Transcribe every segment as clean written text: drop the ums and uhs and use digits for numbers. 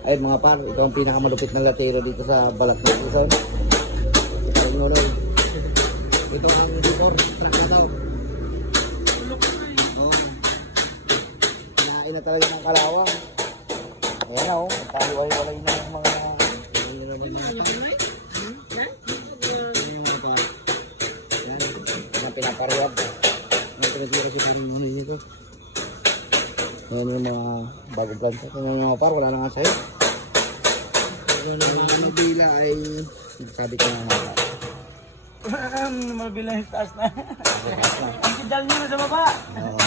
Ayun mga par, ito ang pinakamalupit na latero dito sa balat ng Quezon. Ayun nuloy. Ito ang motor, truck na daw. Oo. Kinain na talaga ng kalawang. Ayan na oh, tayo-walay na yung mga... Ayan na naman mga par. Ayan yung mga par. Ayan, mga pinaparuwag. Ayan, pinatira si parang ano dito. Ayan yung mga bagong plancha. Ayan yung mga par, wala na nga sa'yo. Ayan yung nabila ay sabi ko nga nga. Mabila yung taas na. Ang kidal nyo na sa baba. Oo.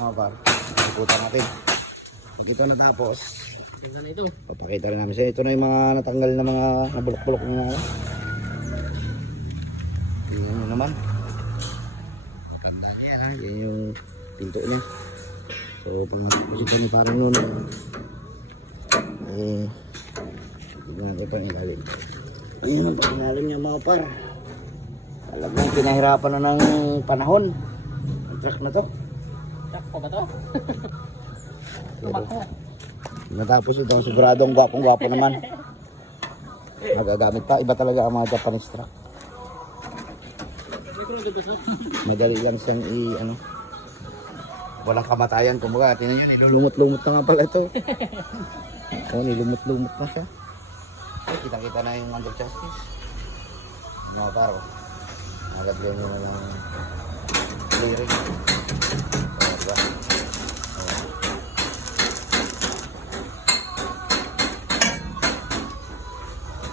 Mga par, ikutan natin. Pag ito natapos, Tingnan ito. papakita rin namin sa'yo. Ito na yung mga natanggal na mga nabulok-bulok na mga. Tingnan nyo naman. Matanda niya ha. Yan yung pinto niya. So pag natapos ito ni parang noon. Tignan natin ito ang ilalim. Ayan ang pag-inalim niya mga par. Alam mo yung pinahirapan na ng panahon. Ang truck na to. Takpo ba to? Pero, natapos ito, siguradong gwapong-gwapo naman. Magagamit pa, iba talaga ang mga Japanese truck. Madali lang siyang walang kamatayan. Kumbaga, tingnan nyo, nilulumot-lumot na nga pala ito. Oo, nilumot-lumot na siya. Ay, kitang-kita na yung under chassis. Mga paro. Nalagyan nyo na ng clearing. Oo, diba?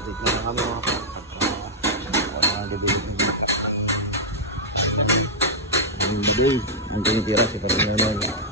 Dito na kami mga paro. Ang libulit ng truck. Ang tinitira si Parang naman.